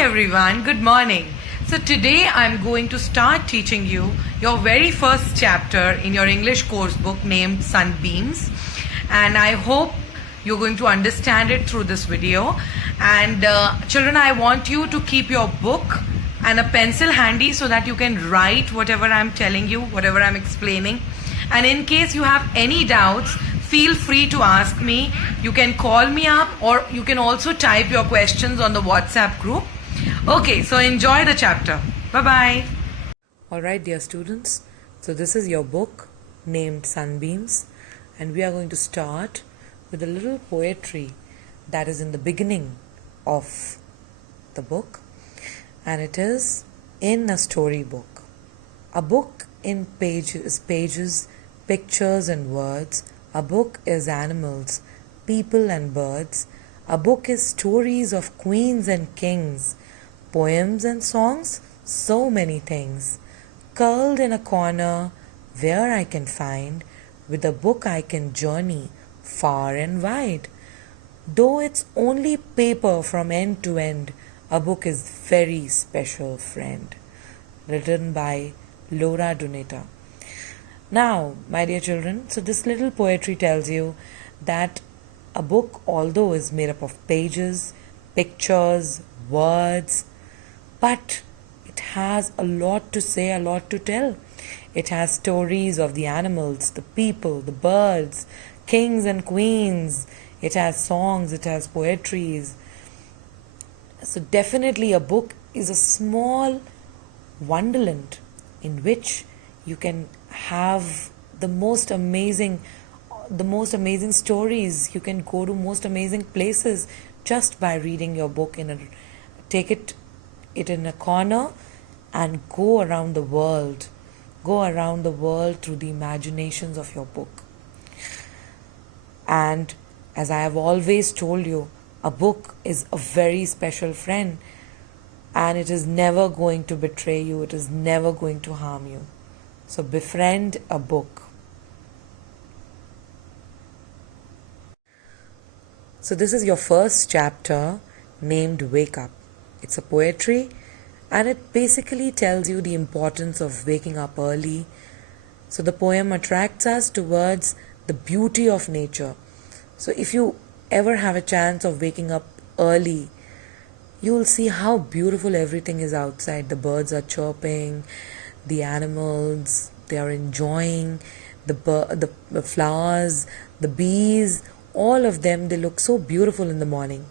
everyone, good morning. So today I'm going to start teaching you your very first chapter in your English course book named Sunbeams, and I hope you're going to understand it through this video. And children, I want you to keep your book and a pencil handy so that you can write whatever I'm telling you, whatever I'm explaining. And in case you have any doubts, feel free to ask me. You can call me up, or you can also type your questions on the WhatsApp group. Okay, so enjoy the chapter. Bye-bye. Alright, dear students. So this is your book named Sunbeams, and we are going to start with a little poetry that is in the beginning of the book, and it is in a storybook. A book in pages, pictures and words. A book is animals, people and birds. A book is stories of queens and kings, poems and songs, so many things. Curled in a corner where I can find, with a book I can journey far and wide. Though it's only paper from end to end, a book is very special friend. Written by Laura Duneta. Now, my dear children, so this little poetry tells you that a book, although is made up of pages, pictures, words, but it has a lot to say, a lot to tell. It has stories of the animals, the people, the birds, kings and queens. It has songs, it has poetries. So definitely a book is a small wonderland in which you can have the most amazing stories. You can go to most amazing places just by reading your book. Take it in a corner and go around the world through the imaginations of your book. And as I have always told you, a book is a very special friend, and it is never going to betray you, it is never going to harm you. So befriend a book. So this is your first chapter named Wake Up. It's a poetry, and it basically tells you the importance of waking up early. So the poem attracts us towards the beauty of nature. So if you ever have a chance of waking up early, you will see how beautiful everything is outside. The birds are chirping, the animals, they are enjoying, the flowers, the bees, all of them, they look so beautiful in the morning.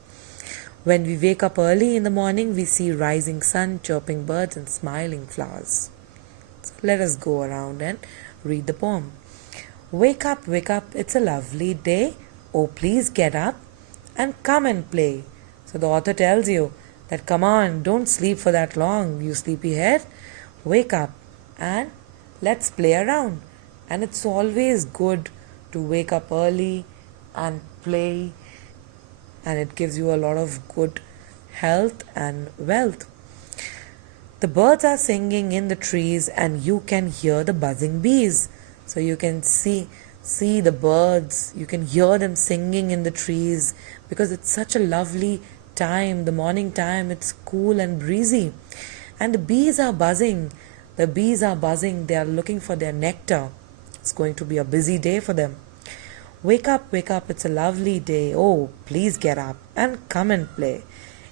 When we wake up early in the morning, we see rising sun, chirping birds and smiling flowers. So let us go around and read the poem. Wake up, it's a lovely day. Oh, please get up and come and play. So the author tells you that come on, don't sleep for that long, you sleepyhead. Wake up and let's play around. And it's always good to wake up early and play, and it gives you a lot of good health and wealth. The birds are singing in the trees, and you can hear the buzzing bees. So you can see the birds, you can hear them singing in the trees, because it's such a lovely time, the morning time. It's cool and breezy, and the bees are buzzing. They are looking for their nectar. It's going to be a busy day for them. Wake up, it's a lovely day. Oh, please get up and come and play.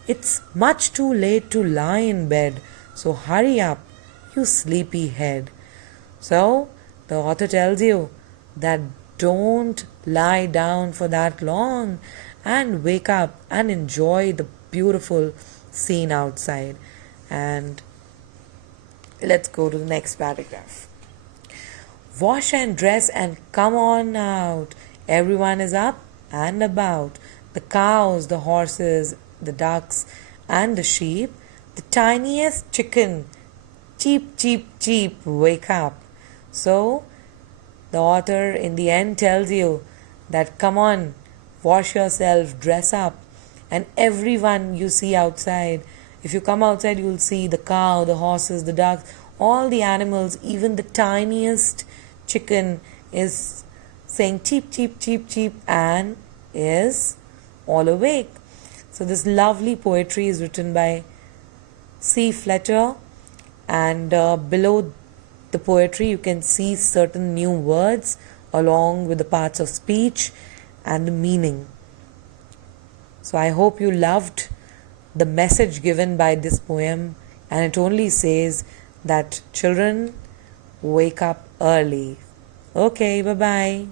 It's much too late to lie in bed, so hurry up, you sleepy head. So the author tells you that don't lie down for that long, and wake up and enjoy the beautiful scene outside. And let's go to the next paragraph. Wash and dress and come on out. Everyone is up and about. The cows, the horses, the ducks and the sheep, the tiniest chicken. Cheep, cheep, cheep, wake up. So the author in the end tells you that come on, wash yourself, dress up, and everyone you see outside. If you come outside, you will see the cow, the horses, the ducks, all the animals, even the tiniest chicken is saying cheep, cheep, cheep, cheep, and is all awake. So this lovely poetry is written by C flutter, and below the poetry you can see certain new words along with the parts of speech and the meaning. So I hope you loved the message given by this poem, and it only says that children, wake up early. Okay, bye bye.